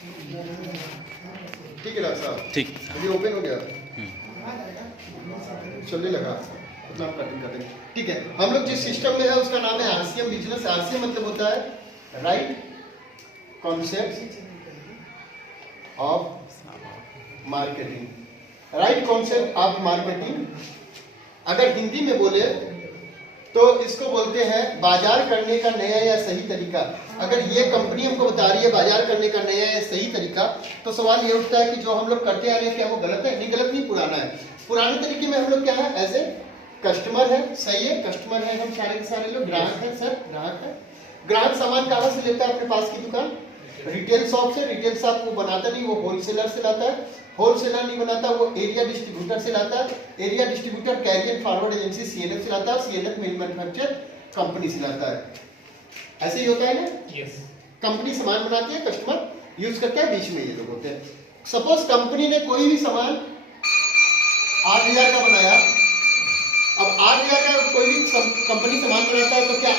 ठीक है डॉक्टर साहब, ठीक। अभी ओपन हो गया, चलने लगा, उतना हम कटिंग कर देंगे। ठीक है, हम लोग जिस सिस्टम में है उसका नाम है आरसीएम बिजनेस। आरसीएम मतलब होता है right concept of marketing. Right concept of marketing अगर हिंदी में बोले तो इसको बोलते हैं बाजार करने का नया या सही तरीका। अगर ये कंपनी हमको बता रही है बाजार करने का नया या सही तरीका, तो सवाल ये उठता है कि जो हम लोग करते आ रहे हैं क्या वो गलत है? नहीं, गलत नहीं, पुराना है। पुराने तरीके में हम लोग क्या है, एज ए कस्टमर है, सही है, कस्टमर है, हम सारे के सारे लोग ग्राहक है। सर ग्राहक है, ग्राहक सामान कहाँ से लेता है? अपने पास की दुकान रिटेल शॉप से। रिटेल शॉप वो बनाता नहीं, वो होलसेलर से लाता है। होलसेलर नहीं बनाता, वो एरिया डिस्ट्रीब्यूटर से लाता है। Area distributor carrier forward agency CNF से लाता है। सीएनएफ मेन मैन्युफैक्चर कंपनी से लाता है। ऐसे ही होता है ना? यस। कंपनी सामान बनाती है, कस्टमर यूज करता है, बीच में ये लोग होते हैं। सपोज कंपनी ने कोई भी सामान 8,000 का बनाया। अब 8,000 का कोई भी कंपनी सामान बनाता है तो क्या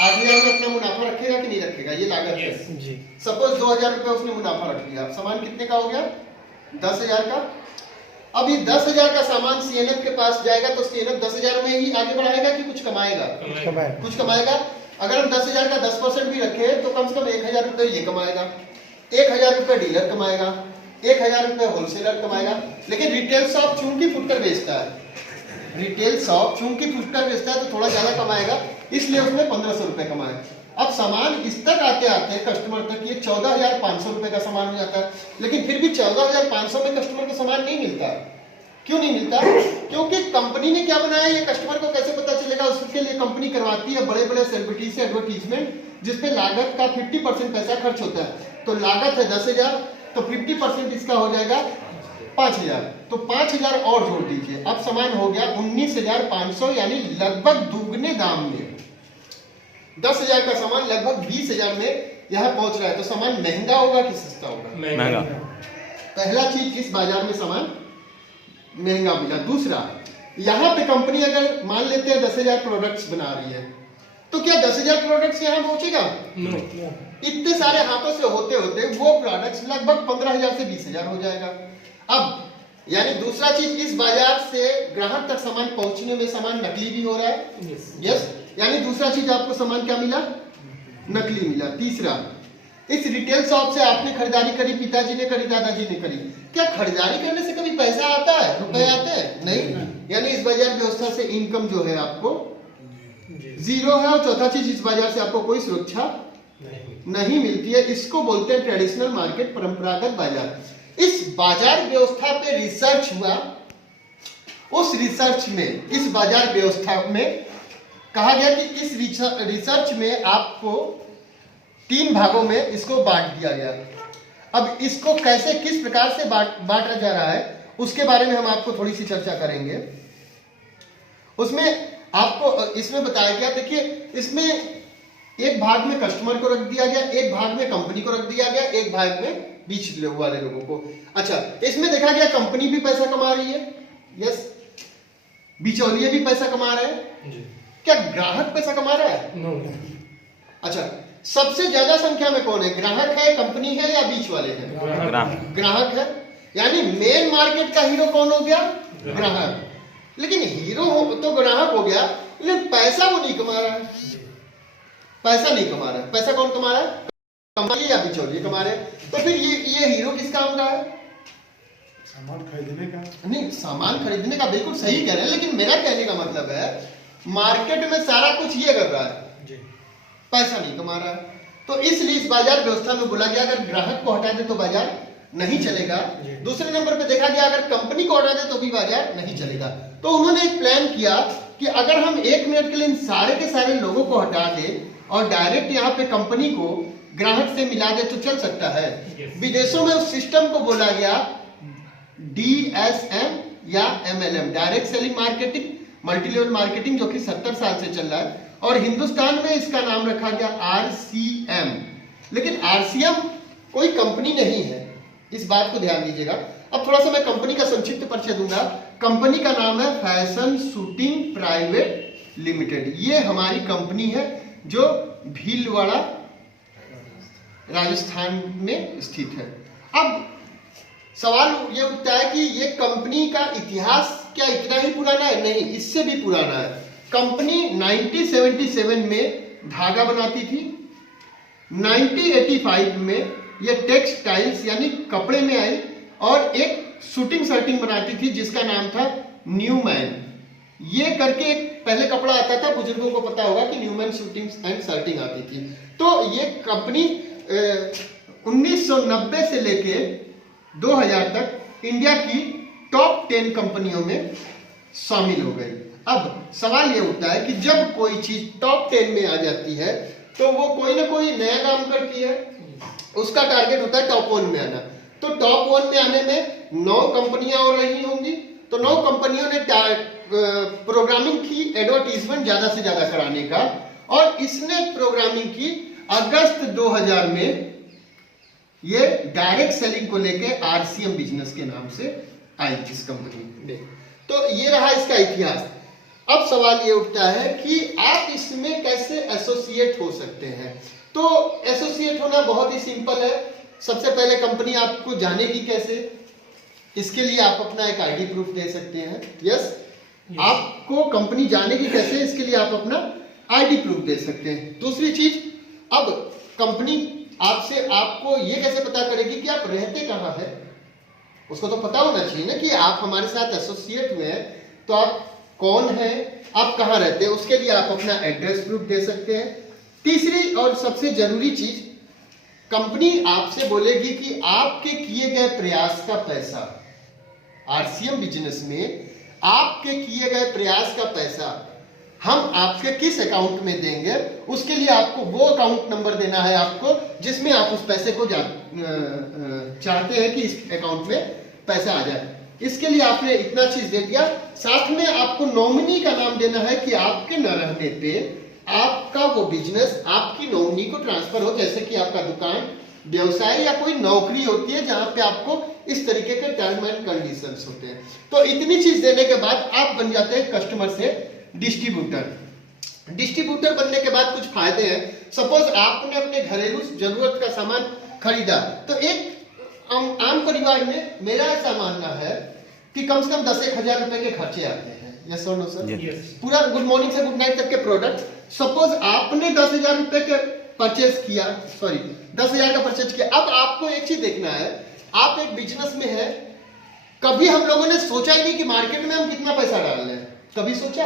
8,000 में अपना मुनाफा रखेगा कि नहीं रखेगा? ये लागत है जी। सपोज 2,000 रुपए उसने मुनाफा रख लिया, सामान कितने का हो गया? 10,000 का। अब ये 10,000 का सामान सीएनएफ के पास जाएगा तो सीएनएफ 10,000 में ही आगे बढ़ाएगा कि कुछ कमाएगा? कुछ कमाएगा। अगर हम 10,000 का 10% भी रखे तो कम से कम 1,000 रुपए ये कमाएगा, 1,000 रुपए डीलर कमाएगा, 1,000 रुपए होलसेलर कमाएगा। लेकिन रिटेल शॉप चूंकि फुटकर बेचता है, रिटेल शॉप चूंकि फुटकर बेचता है तो थोड़ा ज्यादा कमाएगा, इसलिए उसमें 1,500 रुपए कमाए। अब सामान इस तक आते आते कस्टमर तक ये 14,500 रुपए का सामान हो जाता है। लेकिन फिर भी 14,500 में कस्टमर को सामान नहीं मिलता। क्यों नहीं मिलता? क्योंकि कंपनी ने क्या बनाया ये कस्टमर को कैसे पता चलेगा? उसके लिए कंपनी करवाती है बड़े बड़े सेलिब्रिटी से एडवर्टीजमेंट, जिसपे लागत का 50% पैसा खर्च होता है। तो लागत है 10,000, तो 50% इसका हो जाएगा 5,000, तो 5,000 और जोड़ दीजिए। अब सामान हो गया 19,500, यानी लगभग दुगने दाम में। 10,000 का सामान लगभग 20,000 में यहाँ पहुंच रहा है। तो सामान महंगा होगा कि सस्ता होगा? महंगा। पहला चीज, इस बाजार में सामान महंगा मिला। दूसरा, यहाँ पे कंपनी अगर मान लेते हैं 10,000 प्रोडक्ट्स बना रही है, तो क्या 10,000 प्रोडक्ट्स यहाँ पहुंचेगा? इतने सारे हाथों से होते होते वो प्रोडक्ट्स लगभग 15,000 से 20,000 हो जाएगा। अब यानी दूसरा चीज, इस बाजार से ग्राहक तक सामान पहुंचने में सामान नकली भी हो रहा है। यस, यानी दूसरा चीज आपको सामान क्या मिला? नकली मिला। तीसरा, इस रिटेल शॉप से आपने खरीदारी करी, पिताजी ने करी, दादाजी ने करी, क्या खरीदारी करने से कभी पैसा आता है, रुपए आते हैं? नहीं। यानी इस बाजार व्यवस्था से इनकम जो है आपको जीरो है। और चौथा चीज, इस बाजार से आपको कोई सुरक्षा नहीं मिलती है। इसको बोलते हैं ट्रेडिशनल मार्केट, परंपरागत बाजार। इस बाजार व्यवस्था पे रिसर्च हुआ। उस रिसर्च में, इस बाजार व्यवस्था में कहा गया कि इस रिसर्च में आपको 3 भागों में इसको बांट दिया गया। अब इसको कैसे, किस प्रकार से बांटा जा रहा है, उसके बारे में हम आपको थोड़ी सी चर्चा करेंगे। उसमें आपको इसमें बताया गया, देखिए इसमें एक भाग में कस्टमर को रख दिया गया, एक भाग में कंपनी को रख दिया गया, एक भाग में बीच वाले लोगों को। अच्छा, इसमें देखा गया कंपनी भी पैसा कमा रही है, यस, बिचौलिए भी पैसा कमा रहे हैं। क्या ग्राहक पैसा कमा रहा है? अच्छा, सबसे ज्यादा संख्या में कौन है? ग्राहक है, कंपनी है, या बीच वाले हैं? ग्राहक है। यानी मेन मार्केट का हीरो कौन हो गया? ग्राहक। लेकिन हीरो तो ग्राहक हो गया, लेकिन पैसा वो नहीं कमा रहा है। पैसा नहीं कमा रहा है। पैसा कौन कमा रहा है? कंपनी या बिचौलिए कमा रहे हैं। तो फिर ये हीरो किस काम का है? सामान खरीदने का। नहीं, सामान खरीदने का बिल्कुल सही कह रहे हैं, लेकिन मेरा कहने का मतलब है मार्केट में सारा कुछ ये कर रहा है, पैसा नहीं कमा रहा है। तो इसलिए इस बाजार व्यवस्था में बोला गया अगर ग्राहक को हटा दे तो बाजार नहीं चलेगा। दूसरे नंबर पे देखा गया अगर कंपनी को हटा दे तो भी बाजार नहीं चलेगा। तो उन्होंने एक प्लान किया कि अगर हम 1 मिनट के लिए इन सारे के सारे लोगों को हटा दें और डायरेक्ट यहाँ पे कंपनी को ग्राहक से मिला दे तो चल सकता है। विदेशों में उस सिस्टम को बोला गया DSM या MLM, direct selling marketing, multi level marketing, जो कि 70 साल से चल रहा है। और हिंदुस्तान में इसका नाम रखा गया RCM। लेकिन RCM कोई कंपनी नहीं है, इस बात को ध्यान दीजिएगा। अब थोड़ा सा मैं कंपनी का संक्षिप्त परिचय दूंगा। कंपनी का नाम है फैशन शूटिंग प्राइवेट लिमिटेड। ये हमारी कंपनी है जो भीलवाड़ा राजस्थान में स्थित है। अब सवाल ये उठता है कि ये कंपनी का इतिहास क्या इतना ही पुराना है? नहीं, इससे भी पुराना है। कंपनी 1977 में धागा बनाती थी। 1985 में ये टेक्सटाइल्स यानी कपड़े में आई और एक शूटिंग शर्टिंग बनाती थी जिसका नाम था न्यूमैन। ये करके एक पहले कपड़ा आता था, बुजुर्गों को पता होगा कि न्यूमैन शूटिंग एंड शर्टिंग आती थी। तो ये कंपनी 1990 से लेके 2000 तक इंडिया की टॉप 10 कंपनियों में शामिल हो गई। अब सवाल ये उठता है कि जब कोई चीज टॉप 10 में आ जाती है तो वो कोई ना कोई नया काम करती है, उसका टारगेट होता है टॉप 1 में आना। तो टॉप 1 में आने में 9 कंपनियां और रही होंगी, तो 9 कंपनियों ने प्रोग्रामिंग की एडवर्टीजमेंट ज्यादा से ज्यादा कराने का, और इसने प्रोग्रामिंग की अगस्त 2000 में ये डायरेक्ट सेलिंग को लेके आरसीएम बिजनेस के नाम से आई इस कंपनी ने। तो ये रहा इसका इतिहास। अब सवाल ये उठता है कि आप इसमें कैसे एसोसिएट हो सकते हैं। तो एसोसिएट होना बहुत ही सिंपल है। सबसे पहले कंपनी आपको जानेगी कैसे, इसके लिए आप अपना एक आईडी प्रूफ दे सकते हैं। यस, आपको कंपनी जानेगी कैसे, इसके लिए आप अपना आईडी प्रूफ दे सकते हैं। दूसरी चीज, अब कंपनी आपसे आपको ये कैसे पता करेगी कि आप रहते कहाँ हैं? उसको तो पता होना चाहिए ना कि आप हमारे साथ एसोसिएट हुए हैं, तो आप कौन हैं, आप कहाँ रहते हैं, उसके लिए आप अपना एड्रेस प्रूफ दे सकते हैं। तीसरी और सबसे जरूरी चीज, कंपनी आपसे बोलेगी कि आपके किए गए प्रयास का पैसा, आरसीएम बिजनेस में आपके किए गए प्रयास का पैसा हम आपके किस अकाउंट में देंगे, उसके लिए आपको वो अकाउंट नंबर देना है आपको जिसमें आप उस पैसे को चाहते हैं कि इस अकाउंट में पैसा आ जाए। इसके लिए आपने इतना चीज दे दिया। साथ में आपको नॉमिनी का नाम देना है कि आपके न रहने पे आपका वो बिजनेस आपकी नॉमिनी को ट्रांसफर हो, जैसे कि आपका दुकान, व्यवसाय या कोई नौकरी होती है जहां पे आपको इस तरीके के टर्म एंड कंडीशंस होते हैं। तो इतनी चीज देने के बाद आप बन जाते हैं कस्टमर से डिस्ट्रीब्यूटर। डिस्ट्रीब्यूटर बनने के बाद कुछ फायदे हैं। सपोज आपने अपने घरेलू जरूरत का सामान खरीदा, तो एक आम परिवार में मेरा ऐसा मानना है कि कम से कम 10-1 हजार रुपए के खर्चे आते हैं। यस और नो सर? पूरा गुड मॉर्निंग से गुड नाइट तक के प्रोडक्ट। सपोज आपने 10,000 रुपए के परचेज किया, 10,000 का परचेज किया। अब आपको एक चीज देखना है, आप एक बिजनेस में है, कभी हम लोगों ने सोचा ही नहीं कि मार्केट में हम कितना पैसा डाल रहे हैं। कभी सोचा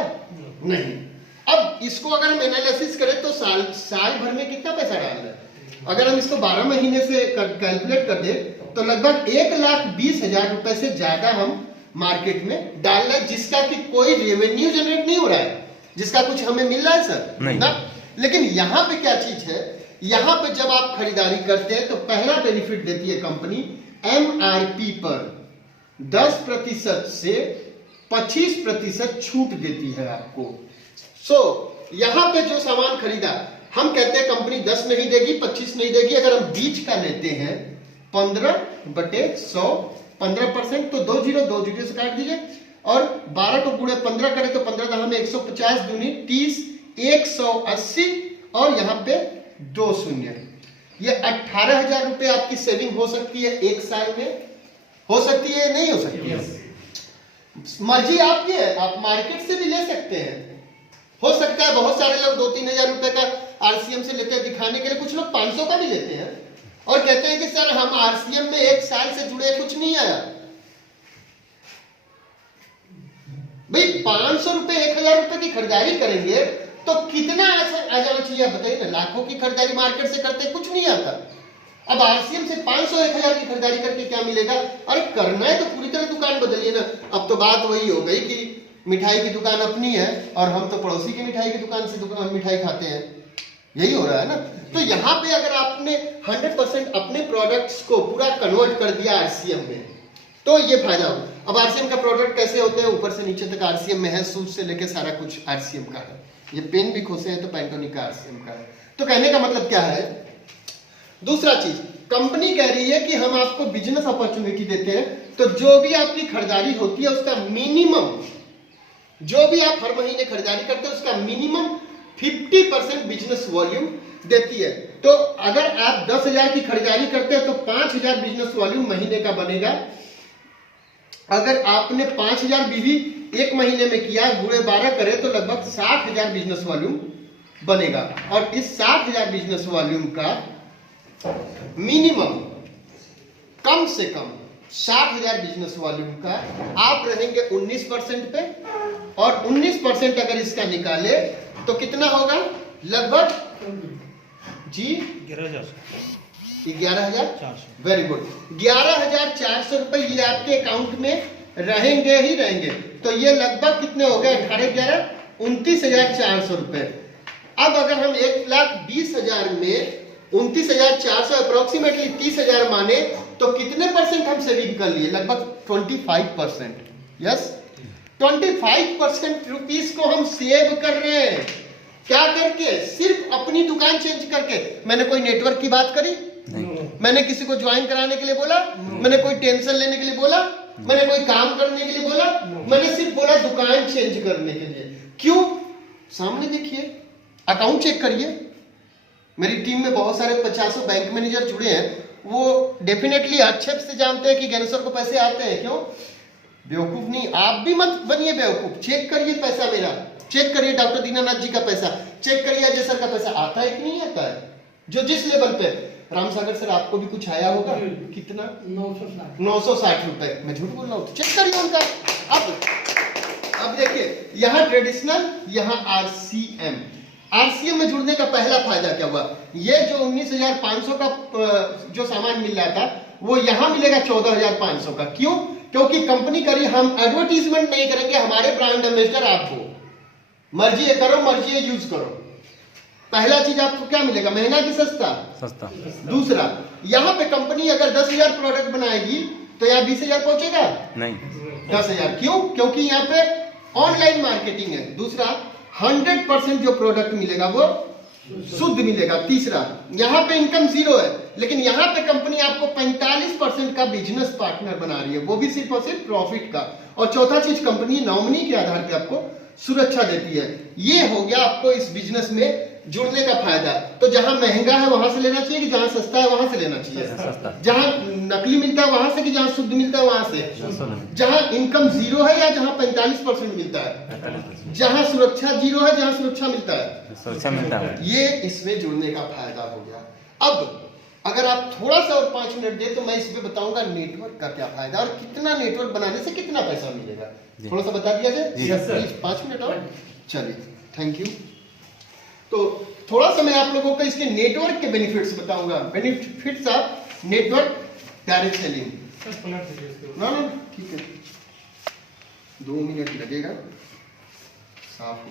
नहीं। अब इसको अगर हम एनालिसिस करें तो साल भर में कितना पैसा डाल रहे हैं, अगर हम इसको 12 महीने से कैलकुलेट कर दे तो लगभग 1,20,000 रुपए से ज्यादा हम मार्केट में डाल रहे हैं, जिसका कि कोई रेवेन्यू जनरेट नहीं हो रहा है, जिसका कुछ हमें मिल रहा है सर ना। लेकिन यहाँ पे क्या चीज है, यहाँ पे जब आप खरीदारी करते हैं तो पहला बेनिफिट देती है कंपनी, एमआरपी पर 10% से 25% छूट देती है आपको। यहाँ पे जो सामान खरीदा, हम कहते हैं कंपनी 10 नहीं देगी, 25 नहीं देगी। अगर हम बीच का लेते हैं 15/100, 15%, तो 2 0 से काट दीजिए, और 12 को गुणे 15 करें तो 15 दहा में 150 दूनी 30, 180, और यहाँ पे 2 शून्य। ये 18,000 रुपए आपकी सेविंग हो सकती है एक साल में। हो सकती है, नहीं हो सकती है, मर्जी आपकी है, आप मार्केट से भी ले सकते हैं। हो सकता है बहुत सारे लोग 2-3 हजार रुपए का आरसीएम से लेते हैं दिखाने के लिए, कुछ लोग 500 का भी लेते हैं और कहते हैं कि सर हम आरसीएम में 1 साल से जुड़े, कुछ नहीं आया। भाई 500 रुपए 1,000 रुपए की खरीदारी करेंगे तो कितना आ जाना चाहिए बताइए ना। लाखों की खरीदारी मार्केट से करते कुछ नहीं आता। अब आरसीएम से 500-1,000 की खरीदारी करके क्या मिलेगा? अरे करना है तो पूरी तरह दुकान बदलिए ना। अब तो बात वही हो गई कि मिठाई की दुकान अपनी है और हम तो पड़ोसी की मिठाई की दुकान से मिठाई खाते हैं, यही हो रहा है ना। तो यहाँ पे अगर आपने 100% अपने प्रोडक्ट्स को पूरा कन्वर्ट कर दिया आरसीएम में, तो ये फायदा हो। अब आरसीएम का प्रोडक्ट कैसे होते हैं, ऊपर से नीचे तक आरसीएम में है, शूज से लेके सारा कुछ आरसीएम का है। ये पेन भी खोसे हैं तो पैंटोनिक का आरसीएम का है। तो कहने का मतलब क्या है, दूसरा चीज कंपनी कह रही है कि हम आपको बिजनेस अपॉर्चुनिटी देते हैं, तो जो भी आपकी खरीदारी होती है उसका मिनिमम, जो भी आप हर महीने खरीदारी करते हैं उसका मिनिमम 50% बिजनेस वॉल्यूम देती है। तो अगर आप 10,000 की खरीदारी करते हैं तो 5,000 बिजनेस वॉल्यूम महीने का बनेगा। अगर आपने 5,000 भी एक महीने में किया, गुणे 12 करे तो लगभग 60,000 बिजनेस वॉल्यूम बनेगा। और इस 60,000 बिजनेस वॉल्यूम का मिनिमम, कम से कम 60,000 बिजनेस वॉल्यूम का आप रहेंगे 19% पे, और 19% अगर इसका निकाले तो कितना होगा? लगभग जी 11,400। वेरी गुड, 11,400 रुपए ये आपके अकाउंट में रहेंगे ही रहेंगे। तो ये लगभग कितने हो गए? 18,11 29,400 रुपए। अब अगर हम 1,20,000 में 29,400 अप्रोक्सीमेटली 30,000 माने तो कितने परसेंट हम सेविंग कर लिए? लगभग 25%। यस, 25% रुपीस को हम सेव कर रहे हैं। क्या करके? सिर्फ अपनी दुकान चेंज करके। मैंने कोई नेटवर्क की बात करी नहीं, मैंने किसी को ज्वाइन कराने के लिए बोला, मैंने कोई टेंशन लेने के लिए बोला, मैंने कोई काम करने के लिए बोला, मैंने सिर्फ बोला दुकान चेंज करने के लिए। क्यों? सामने देखिए, अकाउंट चेक करिए। मेरी टीम में बहुत सारे 50 बैंक मैनेजर जुड़े हैं, वो डेफिनेटली अच्छे से जानते हैं कि ज्ञानेश्वर को पैसे आते हैं। क्यों? बेवकूफ नहीं, आप भी मत बनिए बेवकूफ। चेक करिए पैसा मेरा, चेक करिए डॉक्टर दीनानाथ जी का पैसा, चेक करिए अजय सर का पैसा आता है कि नहीं आता है। जो जिस लेवल पे, राम सागर सर आपको भी कुछ आया होगा, कितना? 960 रुपए। मैं झूठ बोल रहा हूँ? चेक करिए उनका। अब देखिए, यहाँ ट्रेडिशनल, यहाँ आरसीएम में जुड़ने का पहला फायदा क्या हुआ? ये जो 19,500 का जो सामान मिल रहा था वो यहाँ मिलेगा 14,500 का। क्यों? क्योंकि कंपनी करी, हम एडवर्टीजमेंट नहीं करेंगे, हमारे ब्रांड एम्बेसडर आपको मर्जी ये करो, मर्जी ये यूज करो। पहला चीज आपको क्या मिलेगा? महंगा कि सस्ता? सस्ता। दूसरा, यहाँ पे कंपनी अगर 10,000 प्रोडक्ट बनाएगी तो यहाँ 20,000 पहुंचेगा नहीं, 10,000। क्यों? क्योंकि यहाँ पे ऑनलाइन मार्केटिंग है। दूसरा, 100% जो प्रोडक्ट मिलेगा वो शुद्ध मिलेगा। तीसरा, यहाँ पे इनकम जीरो है, लेकिन यहाँ पे कंपनी आपको 45% का बिजनेस पार्टनर बना रही है, वो भी सिर्फ और सिर्फ प्रॉफिट का। और चौथा चीज, कंपनी नॉमिनी के आधार पे आपको सुरक्षा देती है। ये हो गया आपको इस बिजनेस में जुड़ने का फायदा। तो जहां महंगा है वहां से लेना चाहिए कि जहां सस्ता है वहां से लेना चाहिए? जहां नकली मिलता है वहां से कि जहां शुद्ध मिलता है वहां से? जहां इनकम जीरो है या जहां 45% मिलता है? जहां सुरक्षा जीरो है, जहां सुरक्षा मिलता है। ये इसमें जुड़ने का फायदा हो गया। अब अगर आप थोड़ा सा और 5 मिनट दे तो मैं इस पे बताऊंगा नेटवर्क का क्या फायदा और कितना नेटवर्क बनाने से कितना पैसा मिलेगा। थोड़ा सा बता दिया जाए? Yes sir. 5 मिनट और चलिए, थैंक यू। तो थोड़ा सा मैं आप लोगों को इसके नेटवर्क के बेनिफिट्स बताऊंगा। Benefits of network direct selling. ना ठीक है, 2 मिनट लगेगा, साफ हो।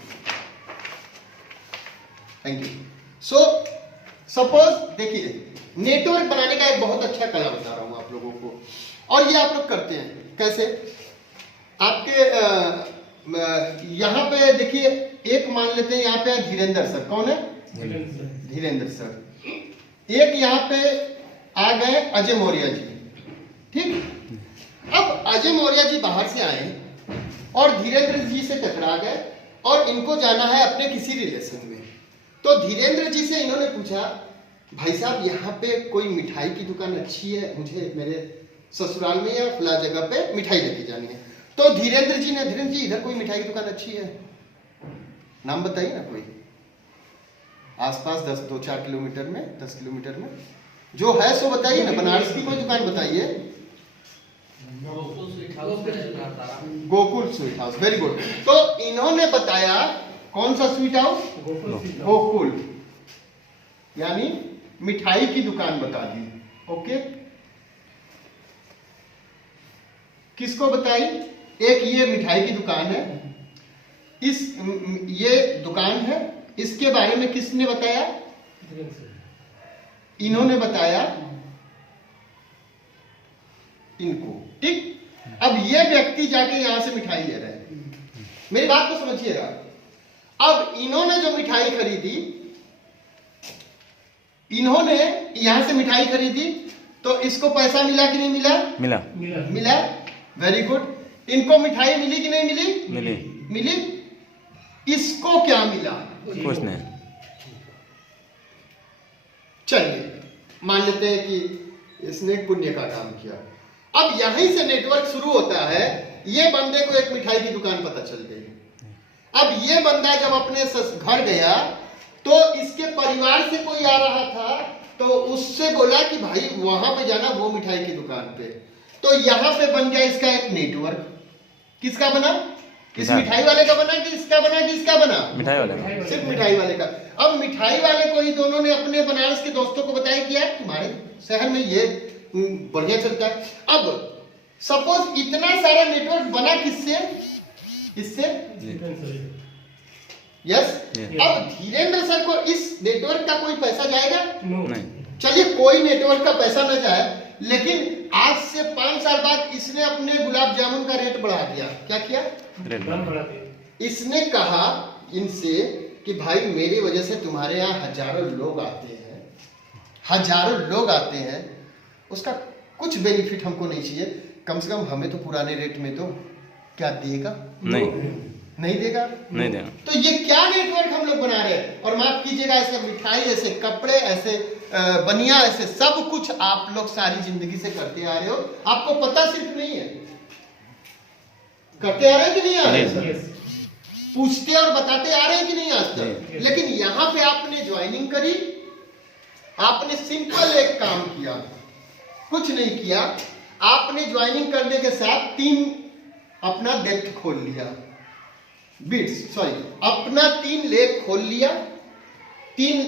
Thank you. सो सपोज देखिए, नेटवर्क बनाने का एक बहुत अच्छा कला बता रहा हूं आप लोगों को, और ये आप लोग करते हैं कैसे? आपके यहाँ पे देखिए, एक मान लेते हैं यहाँ पे धीरेन्द्र सर। कौन है? धीरेन्द्र सर। एक यहाँ पे आ गए अजय मौर्य जी, ठीक। अब अजय मौर्य जी बाहर से आए और धीरेन्द्र जी से टकरा गए और इनको जाना है अपने किसी रिलेशन में। तो धीरेन्द्र जी से इन्होंने पूछा, भाई साहब यहाँ पे कोई मिठाई की दुकान अच्छी है, मुझे मेरे ससुराल में या फला जगह पे मिठाई लेके जानी है। तो धीरेन्द्र जी ने, धीरेन्द्र जी इधर कोई मिठाई की दुकान अच्छी है, नाम बताइए ना कोई आसपास 2-4 किलोमीटर में, 10 किलोमीटर में जो है सो बताइए ना। बनारस की कोई दुकान बताइए। Gokul sweet house, very good. तो इन्होंने बताया कौन सा स्वीट हाउस? गोकुल, यानी मिठाई की दुकान बता दी। ओके, किसको बताई? एक ये मिठाई की दुकान है, ये दुकान है, इसके बारे में किसने बताया? इन्होंने बताया इनको, ठीक। अब ये व्यक्ति जाके यहां से मिठाई ले रहे हैं, मेरी बात को समझिएगा। अब इन्होंने जो मिठाई खरीदी, इन्होंने यहां से मिठाई खरीदी, तो इसको पैसा मिला कि नहीं मिला? मिला, मिला। Very good. इनको मिठाई मिली कि नहीं मिली? मिली, मिली। इसको क्या मिला? कुछ नहीं। चलिए मान लेते हैं कि इसने पुण्य का काम किया। अब यहीं से नेटवर्क शुरू होता है। ये बंदे को एक मिठाई की दुकान पता चल गई। अब ये बंदा जब अपने घर गया तो इसके परिवार से कोई आ रहा था, तो उससे बोला कि भाई वहां पे जाना, वो मिठाई की दुकान पे। तो यहां पे बन गया इसका एक नेटवर्क। किसका बना? इस मिठाई वाले का बना कि इसका बना कि इसका बना? मिठाई वाले का। सिर्फ मिठाई वाले का। अब मिठाई वाले को ही दोनों ने अपने बनारस के दोस्तों को बताया कि यार तुम्हारे शहर में ये बढ़िया चलता है। अब सपोज इतना सारा नेटवर्क बना किससे? इससे। यस। अब धीरेन्द्र सर को इस नेटवर्क का कोई पैसा जाएगा? नहीं। चलिए कोई नेटवर्क का पैसा न जाए, लेकिन आज से 5 साल बाद इसने अपने गुलाब जामुन का रेट बढ़ा दिया। क्या किया? इसने कहा इनसे कि भाई मेरी वजह से तुम्हारे यहाँ हजारों लोग आते हैं, हजारों लोग आते हैं, उसका कुछ बेनिफिट हमको नहीं चाहिए, कम से कम हमें तो पुराने रेट में तो क्या देगा? नहीं देगा। नहीं देगा। तो ये क्या नेटवर्क हम लोग बना रहे हैं? और माफ कीजिएगा, ऐसे मिठाई, ऐसे कपड़े, ऐसे बनिया, ऐसे सब कुछ आप लोग सारी जिंदगी से करते आ रहे हो, आपको पता सिर्फ नहीं है। करते आ रहे हैं कि नहीं आ रहे हैं? पूछते और बताते आ रहे हैं कि नहीं आज तक? लेकिन यहां पे आपने ज्वाइनिंग करी, आपने सिंपल एक काम किया, कुछ नहीं किया। आपने ज्वाइनिंग करने के साथ 3 अपना डेप्थ खोल लिया, अपना 3 लेग खोल लिया, 3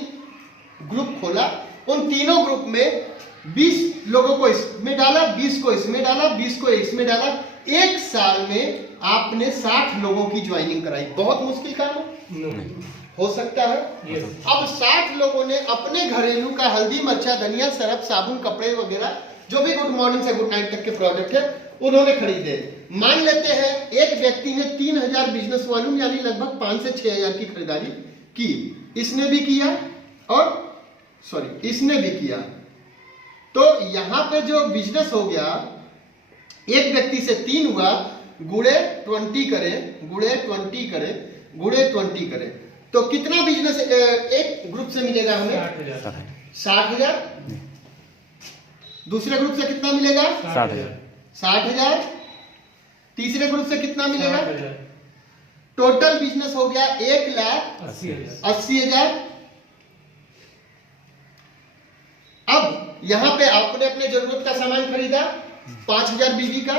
ग्रुप खोला। उन तीनों ग्रुप में 20 लोगों को इसमें डाला, 20 को इसमें डाला, 20 को इसमें डाला। 1 साल में आपने 60 लोगों की ज्वाइनिंग कराई। बहुत मुश्किल काम है? हो सकता है। अब 60 लोगों ने अपने घरेलू का हल्दी, मिर्चा, धनिया, सरफ, साबुन, कपड़े वगैरह जो भी गुड मॉर्निंग से गुड नाइट तक के प्रोडक्ट है उन्होंने खरीदे। मान लेते हैं एक व्यक्ति ने 3000 बिजनेस वॉल्यूम यानी लगभग 5 से 6000 की खरीदारी की। इसने भी किया और इसने भी किया। तो यहां पे जो बिजनेस हो गया, एक व्यक्ति से 3 हुआ, गुड़े 20 करे, गुड़े 20 करे, गुड़े 20 करे, तो कितना बिजनेस एक ग्रुप से मिलेगा हमें? 60,000। दूसरे ग्रुप से कितना मिलेगा? 60,000। तीसरे ग्रुप से कितना मिलेगा? टोटल बिजनेस हो गया 1,80,000। अब यहां पे आपने अपने जरूरत का सामान खरीदा 5,000 बीबी का,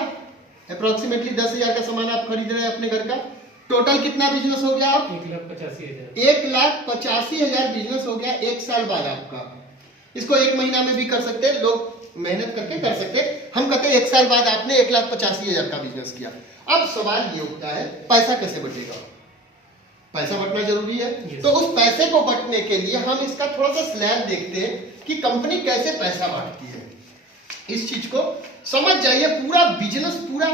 अप्रोक्सीमेटली 10,000 का सामान आप खरीद रहे हैं अपने घर का। टोटल कितना बिजनेस हो गया? 1,85,000 बिजनेस हो गया 1 साल बाद आपका। इसको 1 महीना में भी कर सकते हैं, लोग मेहनत करके कर सकते हैं। हम कहते हैं 1 साल बाद आपने 1,85,000 का बिजनेस किया। अब सवाल ये उठता है, पैसा कैसे बटेगा? पैसा बटना जरूरी है। तो उस पैसे को बटने के लिए हम इसका थोड़ा सा स्लैब देखते हैं कि कंपनी कैसे पैसा बांटती है। इस चीज को समझ जाइए, पूरा बिजनेस, पूरा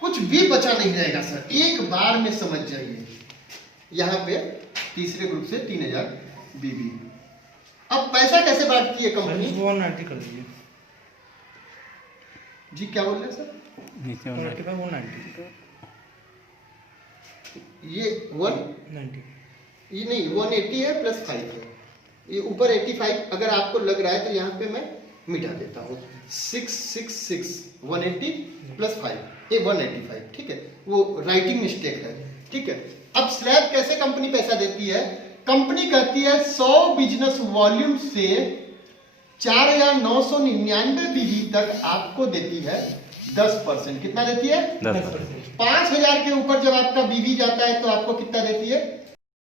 कुछ भी बचा नहीं रहेगा सर, एक बार में समझ जाइए। यहां पे तीसरे ग्रुप से 3,000 बीबी। अब पैसा कैसे बांटती है कंपनी? 190 कर दीजिए जी। क्या बोल रहे हैं सर? 190 ये 190 ये नहीं 180 है प्लस 5 है, ये ऊपर 85 अगर आपको लग रहा है तो यहाँ पे मैं मिटा देता हूँ। 666 180 प्लस 5 ये 185, ठीक है, वो राइटिंग मिस्टेक है, ठीक है। अब स्लैब कैसे कंपनी पैसा देती है? कंपनी कहती है 100 बिजनेस वॉल्यूम से 4,999 बीबी तक आपको देती है 10%। कितना देती है? 10%। 5,000 के ऊपर जब आपका बीवी जाता है तो आपको कितना देती है?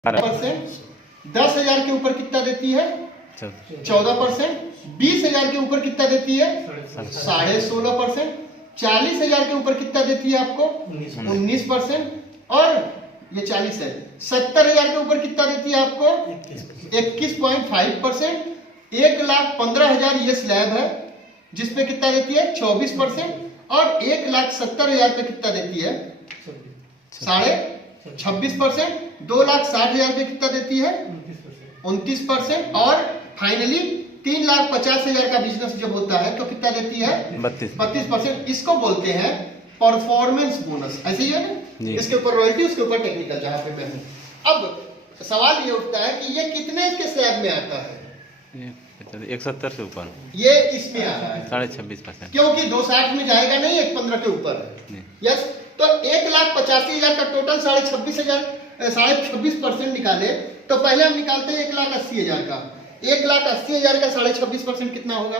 10%। 10,000 के ऊपर कितना देती है? 14%। 20,000 के ऊपर कितना देती है? 16.5%। 40,000 के ऊपर कितना देती है आपको? 19%। और ये 40 है। 70,000 के ऊपर कितना देती है आपको? 21.5%। 1,15,000 ये स्लैब है जिसपे कितना देती है? 24%। और 1,70,000 पे कितना देती है? 26%। 2,60,000 पे कितना देती है? 29%। और फाइनली 3,50,000 का बिजनेस जब होता है तो कितना देती है? 32%। इसको बोलते हैं परफॉर्मेंस बोनस, ऐसे ही है ना? इसके ऊपर रॉयल्टी, उसके ऊपर टेक्निकल, जहां पे मैं हूं। अब सवाल ये उठता है कि ये कितने के स्लैब में आता है? 170 से ऊपर ये इसमें आ रहा है 26.5%। क्योंकि 260 में जाएगा नहीं, 115 के ऊपर है। जी। यस, तो 1,85,000 का टोटल 26% निकाले तो पहले हम निकालते हैं 1,80,000 का। 1,80,000 का 26.5% कितना होगा?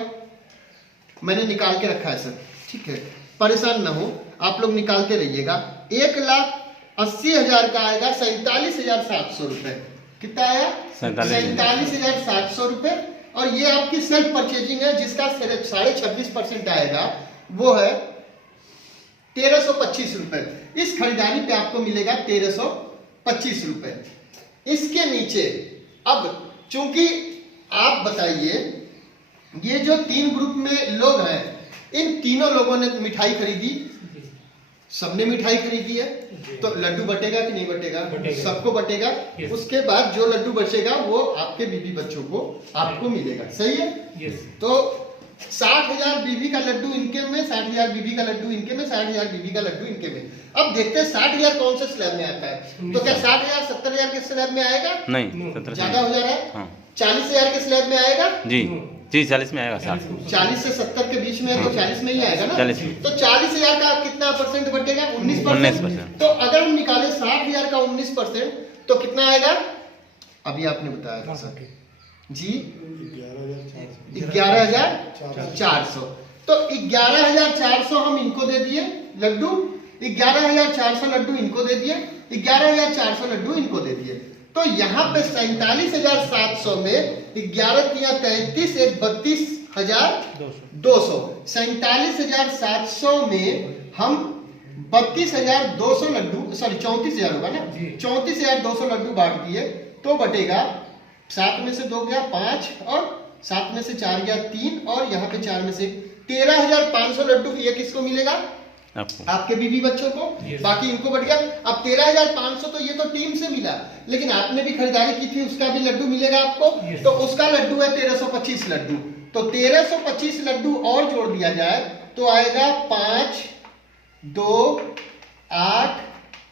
मैंने निकाल के रखा है सर, ठीक है, परेशान ना हो, आप लोग निकालते रहिएगा। 1,80,000 का आएगा 47,700 रुपए। कितना आया? 47,700 रुपए। और ये आपकी सेल्फ परचेजिंग है, जिसका 26.5% आएगा, वो है 1,325 रुपए। इस खरीदारी पे आपको मिलेगा 1,325 रुपए। इसके नीचे अब चूंकि आप बताइए, ये जो 3 ग्रुप में लोग हैं, इन तीनों लोगों ने मिठाई खरीदी, सबने मिठाई खरीदी है, तो लड्डू बटेगा कि नहीं बटेगा? सबको बटेगा। उसके बाद जो लड्डू बचेगा वो आपके बीबी बच्चों को आपको मिलेगा, सही है? तो 60,000 बीबी का लड्डू इनके में, 60,000 बीबी का लड्डू इनके में, 60,000 बीबी का लड्डू इनके में। अब देखते हैं 60,000 कौन से स्लैब में आता है। तो क्या 60,000 70,000 के स्लैब में आएगा? नहीं, 17 ज्यादा हो जा रहा है। हाँ। 40,000 के स्लैब में आएगा? जी जी, 40 में आएगा। 40 से 70 के बीच में, तो 40 में ही आएगा ना। 40 में। तो 40,000 का कितना परसेंट बटेगा? 19%। तो अगर हम निकाले 60,000 का 19%, तो कितना आएगा? अभी आपने बताया था सर जी, 11,400। तो 11,400 हम इनको दे दिए लड्डू, 11,400 लड्डू इनको दे दिए, 11,400 लड्डू इनको दे दिए। तो यहाँ पे 47,700 में 11 33 एक 32,200। 47,700 में हम 32,200 लड्डू, सॉरी 34,000 होगा ना, 34,200 लड्डू बांट दिए, तो बटेगा 7 में से 2 गया 5, और 7 में से 4 गया 3, और यहाँ पे 4 में से 13,500 लड्डू ये किसको मिलेगा? आपके बीबी बच्चों को। बाकी इनको बढ़ गया। अब 13,500 तो ये तो टीम से मिला, लेकिन आपने भी खरीदारी की थी, उसका भी लड्डू मिलेगा आपको। तो उसका लड्डू है 1,325 लड्डू। तो 1,325 लड्डू और जोड़ दिया जाए तो आएगा 5, 2, 8,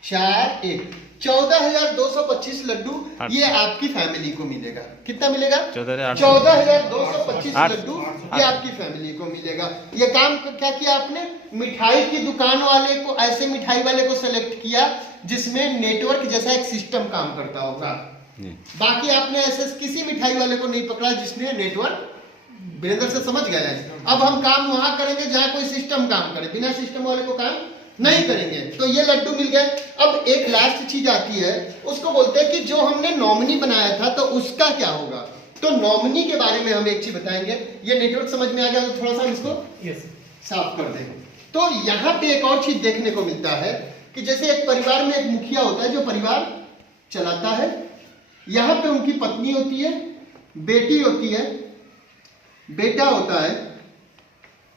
4, 1, 14,225 लड्डू ये आपकी फैमिली को मिलेगा। कितना मिलेगा? 14,225 लड्डू ये आपकी फैमिली को मिलेगा। ये काम क्या किया आपने? मिठाई की दुकान वाले को, ऐसे मिठाई वाले को सेलेक्ट किया जिसमें नेटवर्क जैसा एक सिस्टम काम करता होगा। बाकी आपने ऐसे किसी मिठाई वाले को नहीं पकड़ा जिसने नेटवर्क, वीरेंद्र से समझ गया है। अब हम काम वहां करेंगे जहां कोई सिस्टम काम करे, बिना सिस्टम वाले को काम नहीं करेंगे। तो ये लड्डू मिल गए। अब एक लास्ट चीज आती है, उसको बोलते हैं कि जो हमने नॉमिनी बनाया था तो उसका क्या होगा। तो नॉमिनी के बारे में हम एक चीज बताएंगे। ये नेटवर्क समझ में आ गया तो थोड़ा सा इसको साफ कर दें। तो यहाँ पे एक और चीज देखने को मिलता है कि जैसे एक परिवार में एक मुखिया होता है जो परिवार चलाता है। यहाँ पे उनकी पत्नी होती है, बेटी होती है, बेटा होता है,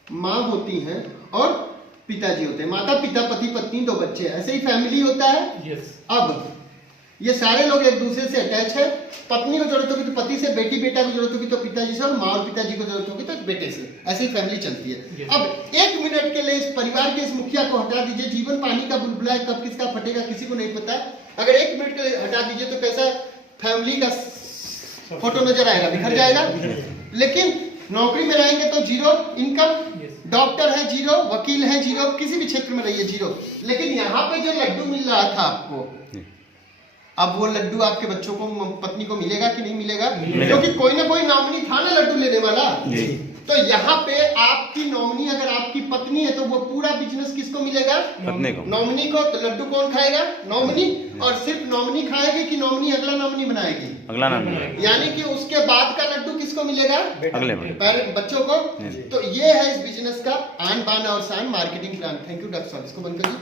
माँ होती है और पिताजी होते हैं। माता पिता पति पत्नी 2 बच्चे, ऐसे ही फैमिली होता है। अब ये सारे लोग एक दूसरे से अटैच है। पत्नी को जरूरत होगी तो पति से, बेटी बेटा को जरूरत होगी तो पिताजी से, और माँ और पिताजी को जरूरत होगी तो बेटे से। ऐसे ही फैमिली चलती है। अब 1 मिनट के लिए इस परिवार के इस मुखिया को हटा दीजिए। जीवन पानी का बुलबुला है, कब किसका फटेगा किसी को नहीं पता। अगर 1 मिनट के लिए हटा दीजिए तो कैसा फैमिली का फोटो नजर आएगा? बिखर जाएगा। लेकिन नौकरी में रहेंगे तो 0 इनकम, डॉक्टर है 0, वकील है 0, किसी भी क्षेत्र में रहिए 0। लेकिन यहाँ पे जो लड्डू मिल रहा था आपको, अब वो लड्डू आपके बच्चों को, पत्नी को मिलेगा कि नहीं मिलेगा? क्योंकि कोई ना कोई नॉमिनी था ना लड्डू लेने वाला। तो यहाँ पे आपकी नॉमिनी अगर आपकी पत्नी है तो वो पूरा बिजनेस किसको मिलेगा? पत्नी को। नॉमिनी को। तो लड्डू कौन खाएगा? नॉमिनी। और सिर्फ नॉमिनी खाएगी कि नॉमिनी अगला नॉमिनी बनाएगी? अगला नॉमिनी। यानी कि उसके बाद का लड्डू किसको मिलेगा? अगले बच्चों को। तो ये है इस बिजनेस का आन बान और शान marketing plan. Thank you doctor साहब, इसको बंद करिए।